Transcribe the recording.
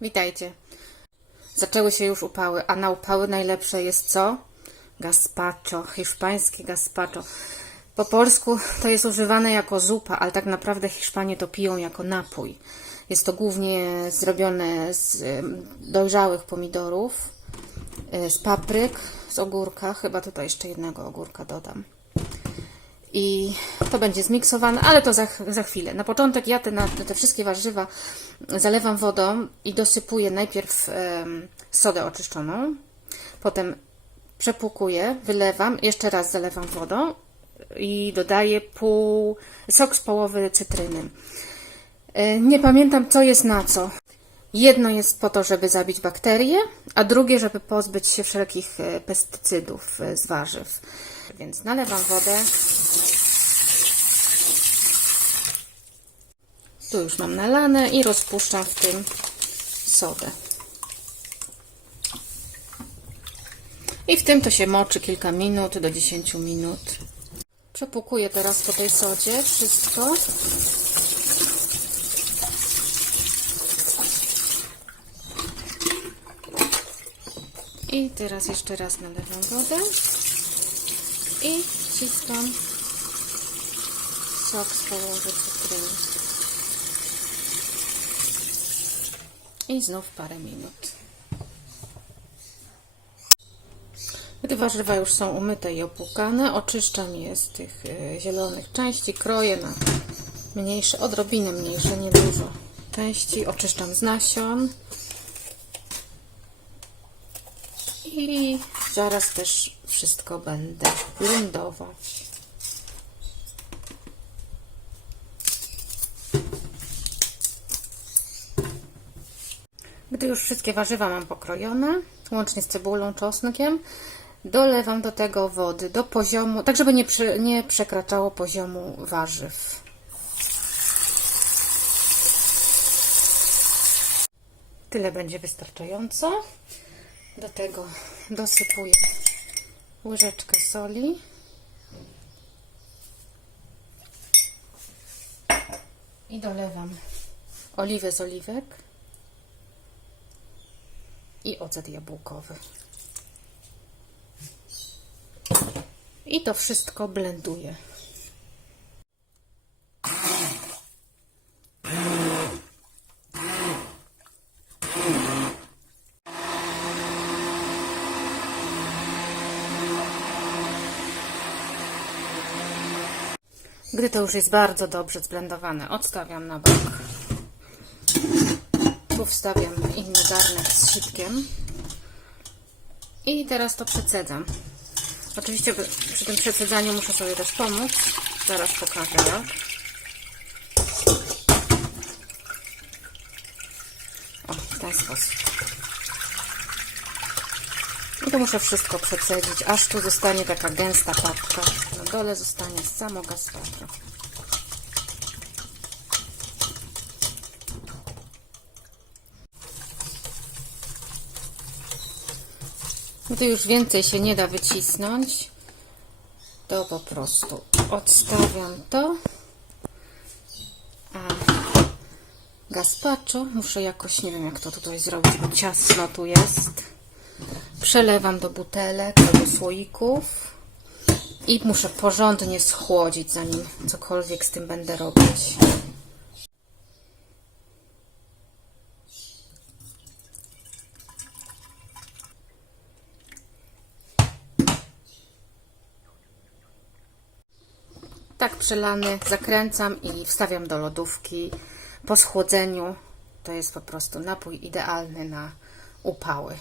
Witajcie. Zaczęły się już upały, a na upały najlepsze jest co? Gazpacho, hiszpańskie gazpacho. Po polsku to jest używane jako zupa, ale tak naprawdę Hiszpanie to piją jako napój. Jest to głównie zrobione z dojrzałych pomidorów, e, z papryk, z ogórka, chyba tutaj jeszcze jednego ogórka dodam. I to będzie zmiksowane, ale to za, za chwilę. Na początek ja te, na, te wszystkie warzywa zalewam wodą i dosypuję najpierw em, sodę oczyszczoną, potem przepłukuję, wylewam, jeszcze raz zalewam wodą i dodaję pół, sok z połowy cytryny. E, Nie pamiętam, co jest na co. Jedno jest po to, żeby zabić bakterie, a drugie, żeby pozbyć się wszelkich e, pestycydów e, z warzyw. Więc nalewam wodę. Tu już mam nalane i rozpuszczam w tym sodę. I w tym to się moczy kilka minut, do 10 minut. Przepłukuję teraz po tej sodzie wszystko. I teraz jeszcze raz nalewam wodę i wciskam sok z połowy cytryny. I znów parę minut. Gdy warzywa już są umyte i opłukane, oczyszczam je z tych e, zielonych części, kroję na mniejsze, odrobinę mniejsze, nie dużo części, oczyszczam z nasion. I zaraz też wszystko będę blendować. Gdy już wszystkie warzywa mam pokrojone, łącznie z cebulą, czosnkiem, dolewam do tego wody do poziomu, tak żeby nie, nie przekraczało poziomu warzyw. Tyle będzie wystarczająco. Do tego dosypuję łyżeczkę soli. I dolewam oliwę z oliwek i ocet jabłkowy. I to wszystko blenduję. Gdy to już jest bardzo dobrze zblendowane, odstawiam na bok. Tu wstawiam inny garnek z sitkiem. I teraz to przecedzam. Oczywiście przy tym przecedzaniu muszę sobie też pomóc. Zaraz pokażę jak. O, w ten sposób. I to muszę wszystko przecedzić, aż tu zostanie taka gęsta papka. Na dole zostanie samo gazpacho. Gdy już więcej się nie da wycisnąć, to po prostu odstawiam to. A gazpacho muszę jakoś, nie wiem jak to tutaj zrobić, bo ciasno tu jest. Przelewam do butelek albo słoików i muszę porządnie schłodzić, zanim cokolwiek z tym będę robić. Tak przelany zakręcam i wstawiam do lodówki. Po schłodzeniu to jest po prostu napój idealny na upały.